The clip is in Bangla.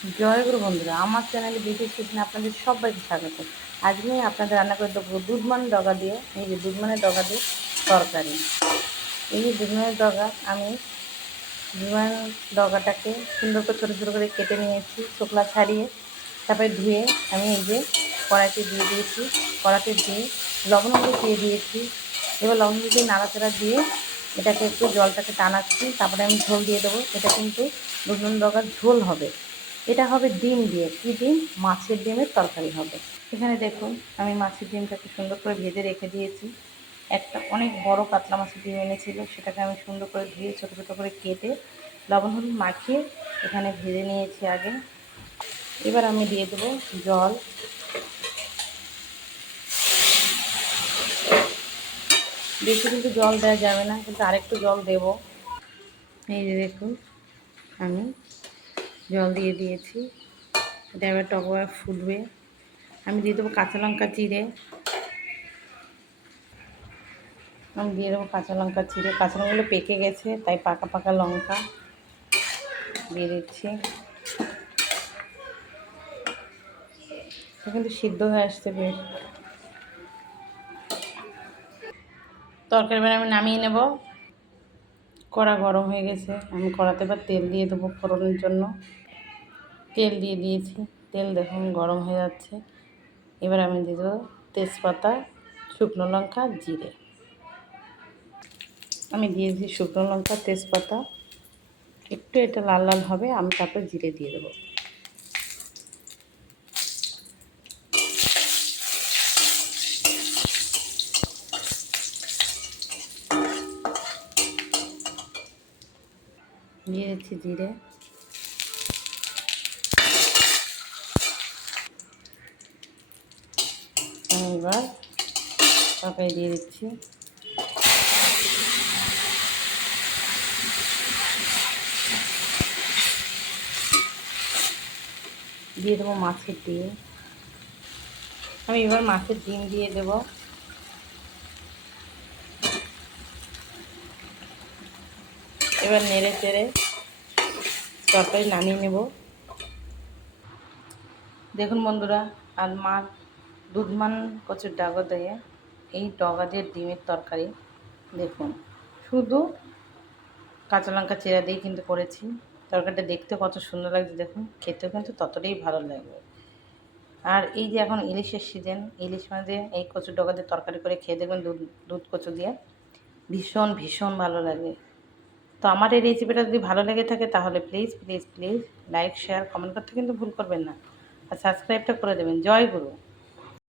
জয়গুরু বন্ধুরা, আমার চ্যানেলে বিশেষ কিচেনে আপনাদের সবাইকে স্বাগত। আজকে আমি আপনাদের রান্না করে দেবো দুধমান ডগা দিয়ে, এই যে দুধমানের ডগা দিয়ে তরকারি। এই যে দুধমানের ডগা, আমি দুধমানের ডগাটাকে সুন্দর করে ছোটো ছোটো করে কেটে নিয়েছি, চোখলা ছাড়িয়ে, তারপরে ধুয়ে আমি এই যে কড়াইতে দিয়ে দিয়েছি। কড়াইতে দিয়ে লবণ হলুদ দিয়ে দিয়েছি। এবার লবণ হলুদ দিয়ে নাড়াচাড়া দিয়ে এটাকে একটু জলটাকে টানাচ্ছি, তারপরে আমি ঝোল দিয়ে দেবো। এটা কিন্তু দুধমান ডগার ঝোল হবে। এটা হবে ডিম দিয়ে, কী ডিম? মাছের ডিমের তরকারি হবে। এখানে দেখুন, আমি মাছের ডিমটাকে সুন্দর করে ভেজে রেখে দিয়েছি। একটা অনেক বড় কাতলা মাছের ডিম এনেছিল, সেটাকে আমি সুন্দর করে ধুয়ে ছোটো ছোটো করে কেটে লবণ হলুদ মাখিয়ে এখানে ভেজে নিয়েছি আগে। এবার আমি দিয়ে দেবো জল। বেশি কিন্তু জল দেওয়া যাবে না, কিন্তু আরেকটু জল দেব। এই যে দেখুন, আমি জল দিয়ে দিয়েছি। এটা এবার টকবার ফুটবে। আমি দিয়ে দেবো কাঁচা লঙ্কা চিড়ে। আমি দিয়ে দেবো কাঁচা লঙ্কা চিড়ে। কাঁচা লঙ্কাগুলো পেকে গেছে, তাই পাকা পাকা লঙ্কা দিয়ে দিচ্ছি। কিন্তু সিদ্ধ হয়ে আসছে বেশ। তরকারি এবার আমি নামিয়ে নেব। কড়া গরম হয়ে গেছে, আমি কড়াতে এবার তেল দিয়ে দেবো ফোড়নের জন্য। তেল দিয়ে দিয়েছি, তেল দেখুন গরম হয়ে যাচ্ছে। এবার আমি দিয়ে দেবো তেজপাতা, শুকনো লঙ্কা, জিরে। আমি দিয়েছি শুকনো লঙ্কা, তেজপাতা। একটু এটা লাল লাল হবে, আমি তারপর জিরে দিয়ে দেবো। দিয়ে দিচ্ছি জিরে। আমি এবার তরকারি দিয়ে দিচ্ছি। দিয়ে দেবো মাছের ডিম। আমি এবার মাছের ডিম দিয়ে দেবো। এবার নেড়ে চেড়ে তরকারি নামিয়ে নেব। দেখুন বন্ধুরা, আর মার দুধমান কচুর ডাগা দিয়ে এই ডগা দিয়ে ডিমের তরকারি দেখুন, শুধু কাঁচা লঙ্কা চেরা দিয়েই কিন্তু করেছি। তরকারিটা দেখতে কত সুন্দর লাগছে দেখুন, খেতেও কিন্তু ততটাই ভালো লাগবে। আর এই যে এখন ইলিশের সিজন, ইলিশ মাঝে এই কচুর ডগা দিয়ে তরকারি করে খেয়ে দেখবেন, দুধ কচু দিয়ে ভীষণ ভীষণ ভালো লাগে। তো আমার এই রেসিপিটা যদি ভালো লেগে থাকে তাহলে please please please like share comment করতে কিন্তু ভুল করবেন না, আর সাবস্ক্রাইবটা করে দেবেন। জয় গুরু।